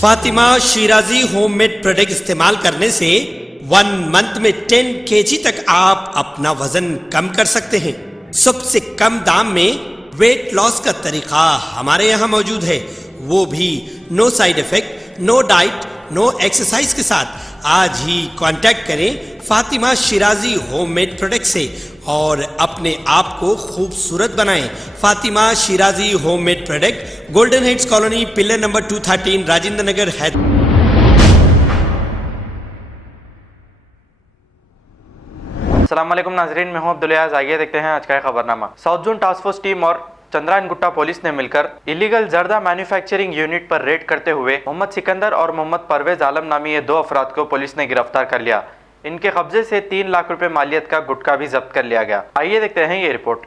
Fatima Shirazi homemade product इस्तेमाल करने से 1 मंथ में 10 kg तक आप अपना वजन कम कर सकते हैं। सबसे कम दाम में वेट लॉस का तरीका हमारे यहाँ मौजूद है, वो भी no side effect, no diet, no exercise के साथ। आज ही कांटेक्ट करें फातिमा शिराजी होममेड प्रोडक्ट से और अपने आप को खूबसूरत बनाएं। Fatima Shirazi homemade product, golden heads colony, pillar number 213, Rajendra Nagar, Hyderabad. अस्सलाम वालेकुम नाजरीन, मैं हूं अब्दुल अयाज। आइए देखते हैं आज का खबरनामा। South zone task force team और चंद्रायन गुट्टा पुलिस ने मिलकर इलीगल जर्दा मैन्युफैक्चरिंग यूनिट पर रेड करते हुए मोहम्मद सिकंदर और मोहम्मद परवेज आलम नामी ये 2 अफराद को पुलिस ने गिरफ्तार कर लिया। इनके कब्जे से 3 लाख रुपए मालियत का गुटखा भी जब्त कर लिया गया। आइए देखते हैं ये रिपोर्ट।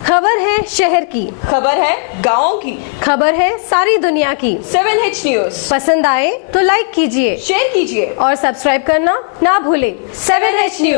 खबर है शहर की, खबर है गाँव की, खबर है सारी दुनिया की। 7H न्यूज पसंद आए तो लाइक कीजिए, शेयर कीजिए और सब्सक्राइब करना ना भूलें। 7H news.